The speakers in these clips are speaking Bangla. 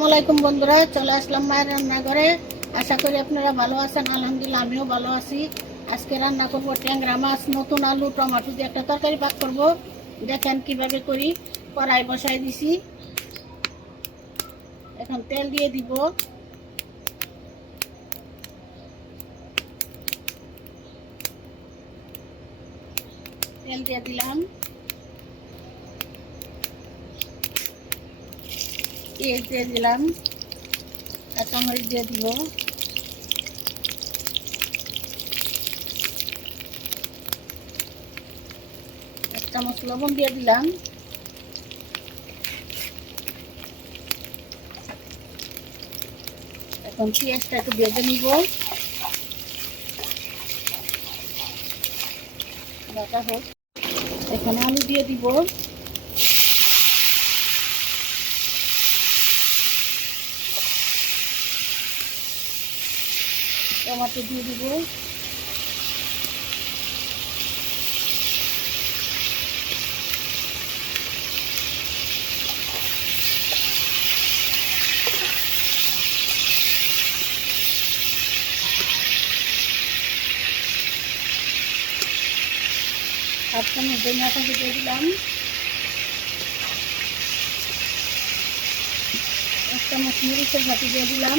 আসসালামাইকুম বন্ধুরা, চলে আসলাম মায়ের রান্নাঘরে। আশা করি আপনারা ভালো আছেন, আলহামদুলিল্লাহ আমিও ভালো আছি। আজকে রান্না করব ট্যাংরা মাছ, নতুন আলু, টমেটো দিয়ে একটা তরকারি পাক করব। দেখেন কীভাবে করি, কড়াই বসাই দিছি। এখন তেল দিয়ে দিব। তেল দিয়ে দিলাম। পেঁয়াজ দিয়ে দিলাম। কাঁচামরিচ দিয়ে দিব। এক চামচ লবণ দিয়ে দিলাম। এখন পেঁয়াজটা একটু ভেজে নিব। এখানে আলু দিয়ে দিব। টমাটো দিয়ে দিব। হাফ চামচ দিয়ে দিলাম। এক চামচ মরিচের ভাতি দিয়ে দিলাম।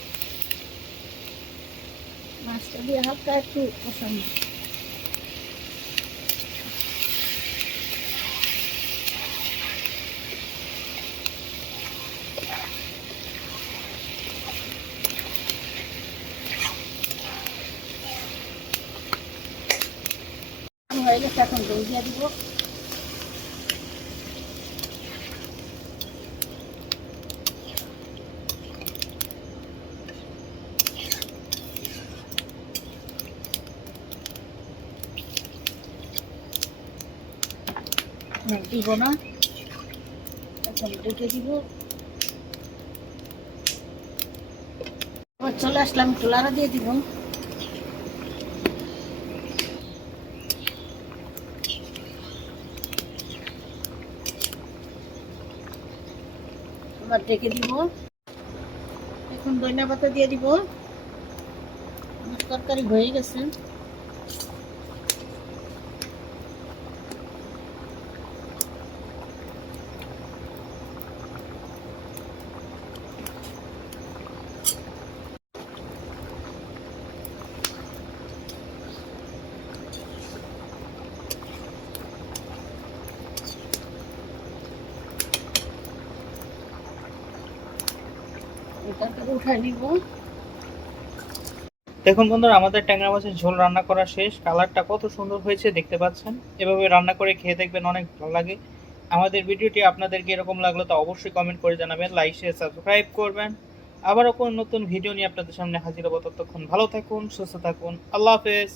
মাছটা দিয়ে হালকা একটু কষানো। হয়ে গেছে এখন দই দিব। দিব না। এখন ঢেকে দিব। চলে আসলাম চুলারা দিয়ে দিব। আবার ঢেকে দিব। এখন ধনিয়া পাতা দিয়ে দিব। তরকারি হয়ে গেছে। দেখুন বন্ধুরা, আমাদের ট্যাংরা মাছের ঝোল রান্না করা শেষ। কালারটা কত সুন্দর হয়েছে দেখতে পাচ্ছেন। এভাবে রান্না করে খেয়ে দেখবেন অনেক ভালো লাগে। আমাদের ভিডিওটি আপনাদেরকে এরকম লাগল তা অবশ্যই কমেন্ট করে জানাবেন লাইক শেয়ার সাবস্ক্রাইব করবেন। আবারও কোনো নতুন ভিডিও নিয়ে আপনাদের সামনে হাজির হব। ততক্ষণ ভালো থাকুন, সুস্থ থাকুন। আল্লাহ হাফেজ।